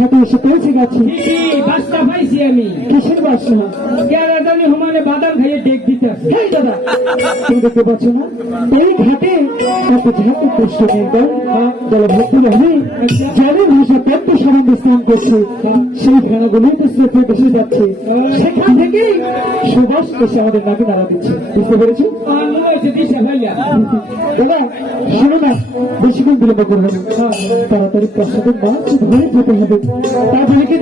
ঘাটে এসে পৌঁছে গেছি। বাসটা পাইছি আমি। কিসের বাসা? কেরাদানি হমানে বাদাম খাইয়ে ডেক দিতে আসে। দাদা তুমি দেখতে পাচ্ছ না এই ঘাটে এত ঝাঁকু কষ্ট নেই জলভর্তি রহে জলের ভাষা পদ্ম সম্বন্ধে স্নান করছে, সেই ফেনাগুলোই তো স্রোতে ভেসে যাচ্ছে, সেখান থেকে সুবাস এসে আমাদের নাকে নাড়া দিচ্ছে। বুঝতে পেরেছো দাদা? শোনো না, বেশিক্ষণ বিলম্ব করবো না, তাড়াতাড়ি প্রসাদের মাছ ধরে যেতে হবে। তারপরে